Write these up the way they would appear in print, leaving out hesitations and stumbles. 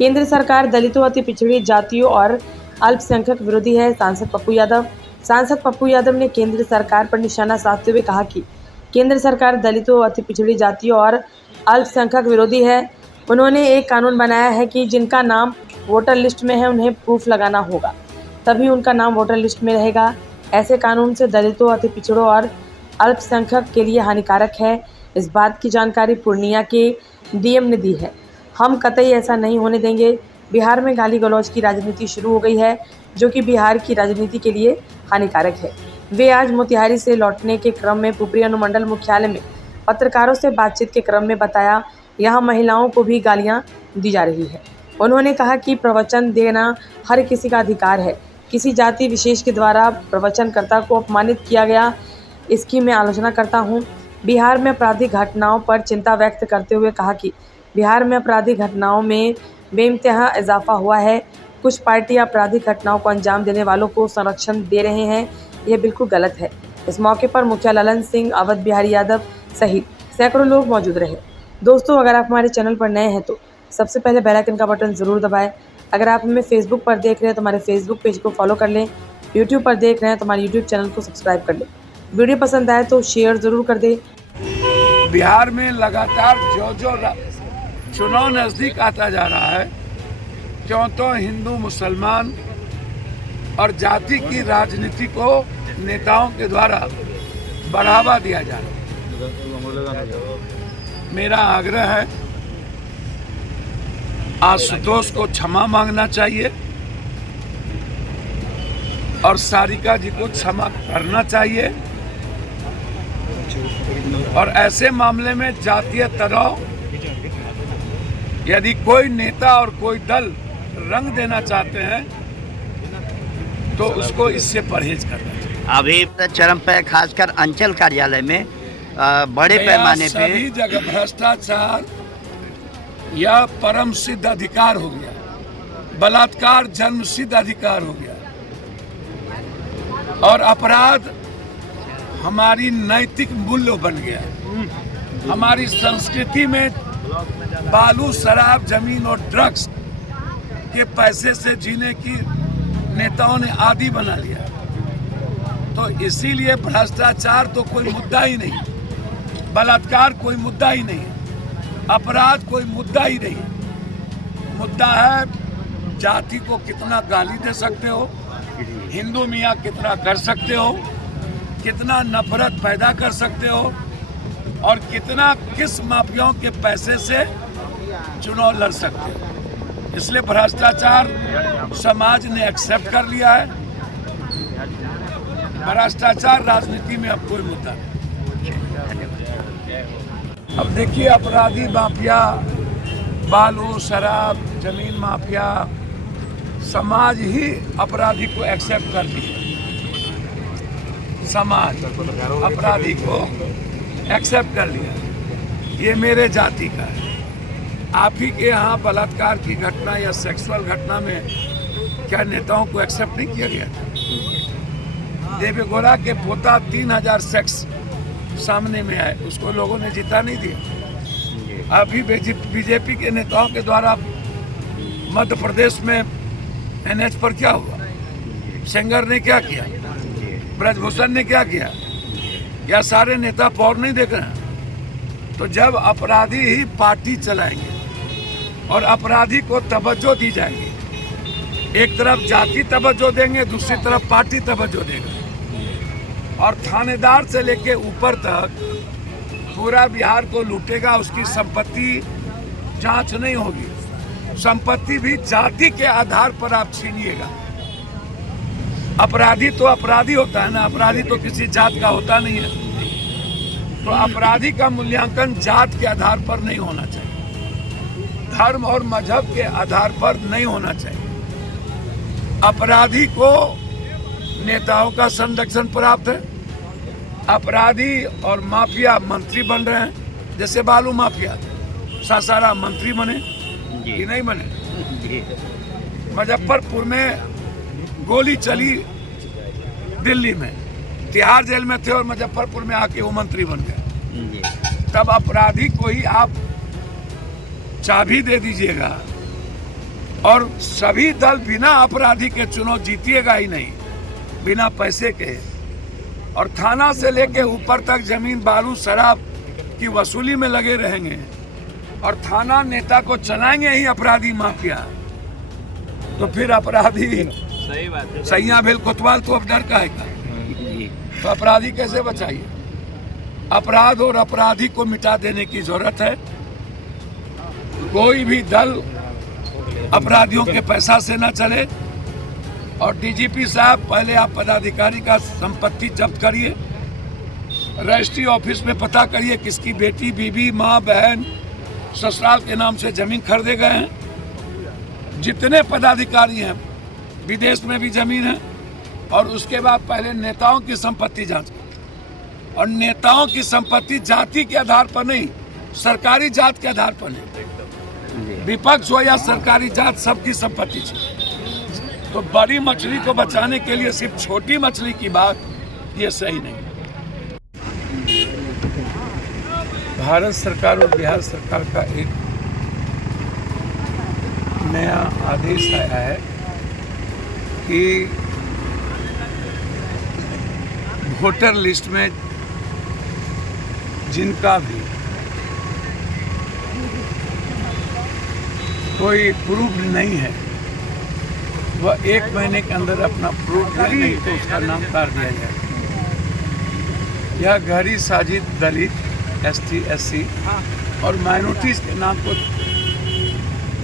केंद्र सरकार दलितों, अति पिछड़ी जातियों और अल्पसंख्यक विरोधी है। सांसद पप्पू यादव ने केंद्र सरकार पर निशाना साधते हुए कहा कि केंद्र सरकार दलितों, अति पिछड़ी जातियों और अल्पसंख्यक विरोधी है। उन्होंने एक कानून बनाया है कि जिनका नाम वोटर लिस्ट में है उन्हें प्रूफ लगाना होगा, तभी उनका नाम वोटर लिस्ट में रहेगा। ऐसे कानून से दलितों, अति पिछड़ों और अल्पसंख्यक के लिए हानिकारक है। इस बात की जानकारी पूर्णिया के डीएम ने दी है। हम कतई ऐसा नहीं होने देंगे। बिहार में गाली गलौज की राजनीति शुरू हो गई है, जो कि बिहार की राजनीति के लिए हानिकारक है। वे आज मोतिहारी से लौटने के क्रम में पुपरी अनुमंडल मुख्यालय में पत्रकारों से बातचीत के क्रम में बताया, यहाँ महिलाओं को भी गालियाँ दी जा रही है। उन्होंने कहा कि प्रवचन देना हर किसी का अधिकार है। किसी जाति विशेष के द्वारा प्रवचनकर्ता को अपमानित किया गया, इसकी मैं आलोचना करता हूँ। बिहार में आपराधिक घटनाओं पर चिंता व्यक्त करते हुए कहा कि बिहार में आपराधिक घटनाओं में बेइंतहा इजाफा हुआ है। कुछ पार्टियां आपराधिक घटनाओं को अंजाम देने वालों को संरक्षण दे रहे हैं, यह बिल्कुल गलत है। इस मौके पर मुखिया ललन सिंह, अवध बिहारी यादव सहित सैकड़ों लोग मौजूद रहे। दोस्तों, अगर आप हमारे चैनल पर नए हैं तो सबसे पहले बेल आइकन का बटन ज़रूर दबाएं। अगर आप हमें फेसबुक पर देख रहे हैं तो हमारे फेसबुक पेज को फॉलो कर लें। यूट्यूब पर देख रहे हैं तो हमारे यूट्यूब चैनल को सब्सक्राइब कर लें। वीडियो पसंद आए तो शेयर ज़रूर कर दें। बिहार में लगातार जो चुनाव नज़दीक आता जा रहा है, क्यों तो हिंदू मुसलमान और जाति की राजनीति को नेताओं के द्वारा बढ़ावा दिया जा रहा है। मेरा आग्रह है, आशुतोष को क्षमा मांगना चाहिए और सारिका जी को क्षमा करना चाहिए। और ऐसे मामले में जातीय तनाव, यदि कोई नेता और कोई दल रंग देना चाहते हैं तो उसको इससे परहेज करना चाहिए। अभी चरम पे खासकर अंचल कार्यालय में बड़े पैमाने पे सभी जगह भ्रष्टाचार या परम सिद्ध अधिकार हो गया, बलात्कार जन्म सिद्ध अधिकार हो गया, और अपराध हमारी नैतिक मूल्य बन गया। हमारी संस्कृति में बालू, शराब, जमीन और ड्रग्स के पैसे से जीने की नेताओं ने आदी बना लिया। तो इसीलिए भ्रष्टाचार तो कोई मुद्दा ही नहीं, बलात्कार कोई मुद्दा ही नहीं, अपराध कोई मुद्दा ही नहीं। मुद्दा है जाति को कितना गाली दे सकते हो, हिंदू मियाँ कितना कर सकते हो, कितना नफरत पैदा कर सकते हो, और कितना किस माफियाओं के पैसे से चुनाव लड़ सकते हो। इसलिए भ्रष्टाचार समाज ने एक्सेप्ट कर लिया है। भ्रष्टाचार राजनीति में अब कोई मुद्दा नहीं। अब देखिए, अपराधी माफिया, बालू, शराब, जमीन माफिया, समाज ही अपराधी को एक्सेप्ट कर लिया। समाज अपराधी को एक्सेप्ट कर लिया, ये मेरे जाति का है। आप ही के यहाँ बलात्कार की घटना या सेक्सुअल घटना में क्या नेताओं को एक्सेप्ट नहीं किया गया था? देवेगौड़ा के पोता 3000 सेक्स सामने में आए, उसको लोगों ने जीता नहीं दिया। अभी बीजेपी के नेताओं के द्वारा मध्य प्रदेश में एनएच पर क्या हुआ, सेंगर ने क्या किया, ब्रजभूषण ने क्या किया, या सारे नेता पौर नहीं देख रहे हैं? तो जब अपराधी ही पार्टी चलाएंगे और अपराधी को तवज्जो दी जाएगी, एक तरफ जाति तवज्जो देंगे, दूसरी तरफ पार्टी तवज्जो देगा, और थानेदार से लेके ऊपर तक पूरा बिहार को लूटेगा। उसकी संपत्ति जांच नहीं होगी, संपत्ति भी जाति के आधार पर आप छीनिएगा। अपराधी तो अपराधी होता है ना, अपराधी तो किसी जात का होता नहीं है। तो अपराधी का मूल्यांकन जात के आधार पर नहीं होना चाहिए, धर्म और मजहब के आधार पर नहीं होना चाहिए। अपराधी को नेताओं का संरक्षण प्राप्त है। अपराधी और माफिया मंत्री बन रहे हैं, जैसे बालू माफिया सासाराम मंत्री बने कि नहीं बने? मुजफ्फरपुर में गोली चली, दिल्ली में तिहाड़ जेल में थे और मुजफ्फरपुर में आके वो मंत्री बन गए। तब अपराधी को ही आप चाबी दे दीजिएगा और सभी दल बिना अपराधी के चुनाव जीतिएगा ही नहीं, बिना पैसे के। और थाना से लेके ऊपर तक जमीन बालू शराब की वसूली में लगे रहेंगे और थाना नेता को चलाएंगे ही अपराधी माफिया। तो फिर अपराधी सही बात है। सैया भेल कोतवाल तो अब डर का है। तो अपराधी कैसे बचाइए? अपराध और अपराधी को मिटा देने की जरूरत है। कोई भी दल अपराधियों के पैसा से न चले। और डीजीपी साहब, पहले आप पदाधिकारी का संपत्ति जब्त करिए, रजिस्ट्री ऑफिस में पता करिए किसकी बेटी, बीवी, माँ, बहन, ससुराल के नाम से जमीन खरीदे गए हैं। जितने पदाधिकारी हैं, विदेश में भी जमीन है। और उसके बाद पहले नेताओं की संपत्ति जांच, और नेताओं की संपत्ति जाति के आधार पर नहीं, सरकारी जात के आधार पर नहीं, विपक्ष हो या सरकारी जात, सबकी संपत्ति चाहिए। तो बड़ी मछली को बचाने के लिए सिर्फ छोटी मछली की बात ये सही नहीं। भारत सरकार और बिहार सरकार का एक नया आदेश आया है कि वोटर लिस्ट में जिनका भी कोई प्रूफ नहीं है, वह 1 महीने के अंदर अपना प्रूफ दे, नहीं तो उसका नाम काट दिया जाए। यह गहरी साजिश दलित, ST, SC और माइनॉरिटीज के नाम को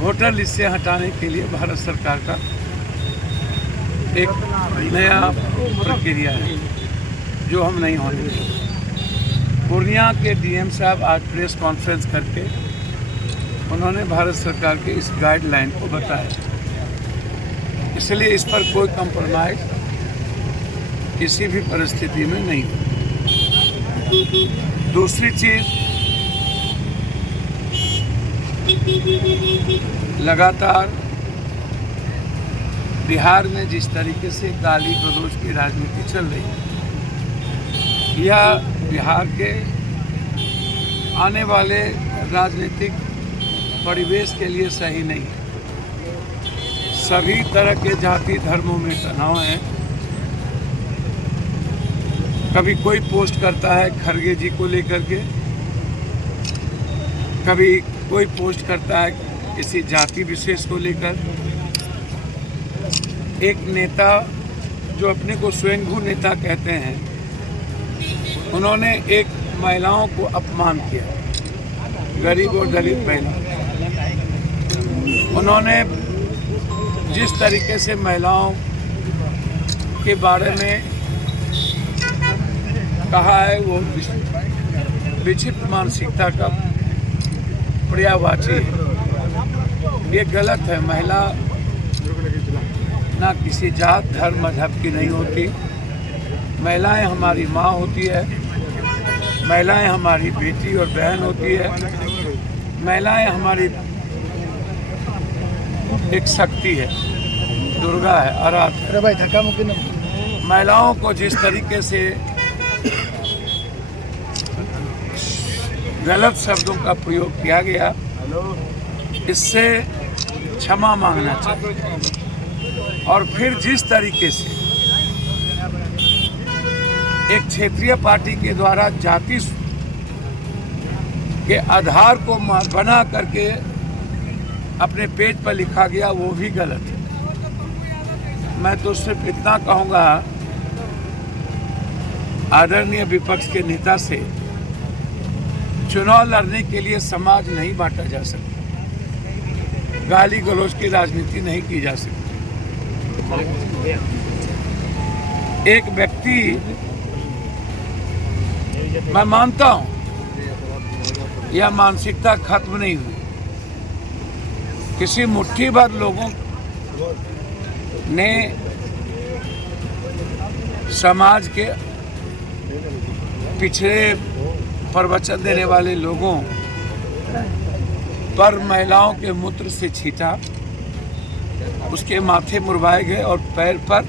वोटर लिस्ट से हटाने के लिए भारत सरकार का एक नया प्रक्रिया है जो हम नहीं होने देंगे। पूर्णिया के DM साहब आज प्रेस कॉन्फ्रेंस करके उन्होंने भारत सरकार के इस गाइडलाइन को बताया। इसलिए इस पर कोई कंप्रोमाइज किसी भी परिस्थिति में नहीं। दूसरी चीज, लगातार बिहार में जिस तरीके से गाली गलौज की राजनीति चल रही है, यह बिहार के आने वाले राजनीतिक परिवेश के लिए सही नहीं है। सभी तरह के जाति धर्मों में तनाव है। कभी कोई पोस्ट करता है खड़गे जी को लेकर के, कभी कोई पोस्ट करता है किसी जाति विशेष को लेकर। एक नेता जो अपने को स्वयंभू नेता कहते हैं, उन्होंने एक महिलाओं को अपमान किया, गरीब और दलित महिला। उन्होंने जिस तरीके से महिलाओं के बारे में कहा है, वो विचित्र मानसिकता का पर्यायवाची है। ये गलत है। महिला ना किसी जात धर्म मजहब की नहीं होती। महिलाएं हमारी माँ होती है, महिलाएं हमारी बेटी और बहन होती है, महिलाएं हमारी एक शक्ति है, दुर्गा है, आराध है। महिलाओं को जिस तरीके से गलत शब्दों का प्रयोग किया गया, इससे क्षमा मांगना चाहिए। और फिर जिस तरीके से एक क्षेत्रीय पार्टी के द्वारा जाति के आधार को बना करके अपने पेज पर लिखा गया, वो भी गलत है। मैं तो सिर्फ इतना कहूँगा, आदरणीय विपक्ष के नेता से, चुनाव लड़ने के लिए समाज नहीं बांटा जा सकता, गाली गलौज की राजनीति नहीं की जा सकती। एक व्यक्ति, मैं मानता हूं यह मानसिकता खत्म नहीं हुई। किसी मुट्ठी भर लोगों ने समाज के पिछड़े प्रवचन देने वाले लोगों पर महिलाओं के मूत्र से छींटा, उसके माथे मुरवाए गए और पैर पर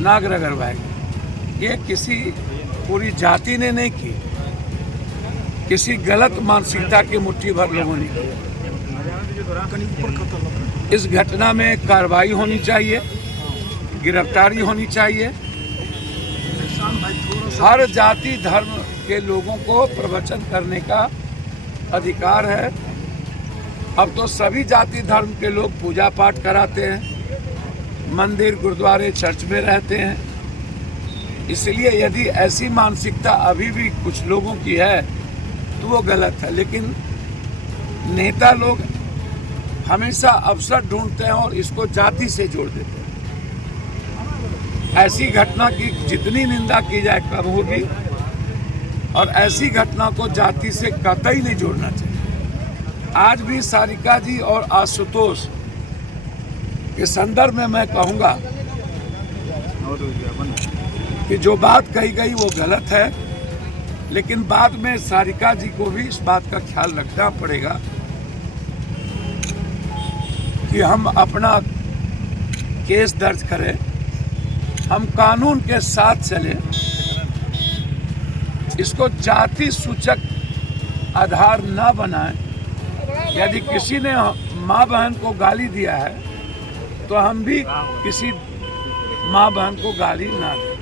नाग रगड़वाए गए। ये किसी पूरी जाति ने नहीं की, किसी गलत मानसिकता के मुट्ठी भर लोगों ने की। इस घटना में कार्रवाई होनी चाहिए, गिरफ्तारी होनी चाहिए। हर जाति धर्म के लोगों को प्रवचन करने का अधिकार है। अब तो सभी जाति धर्म के लोग पूजा पाठ कराते हैं, मंदिर गुरुद्वारे चर्च में रहते हैं। इसलिए यदि ऐसी मानसिकता अभी भी कुछ लोगों की है तो वो गलत है। लेकिन नेता लोग हमेशा अवसर ढूंढते हैं और इसको जाति से जोड़ देते हैं। ऐसी घटना की जितनी निंदा की जाए कम होगी और ऐसी घटना को जाति से कतई नहीं जोड़ना चाहिए। आज भी सारिका जी और आशुतोष के संदर्भ में मैं कहूँगा कि जो बात कही गई वो गलत है, लेकिन बाद में सारिका जी को भी इस बात का ख्याल रखना पड़ेगा कि हम अपना केस दर्ज करें, हम कानून के साथ चलें, इसको जाति सूचक आधार न बनाएं। यदि किसी ने माँ बहन को गाली दिया है तो हम भी किसी माँ बहन को गाली ना दें।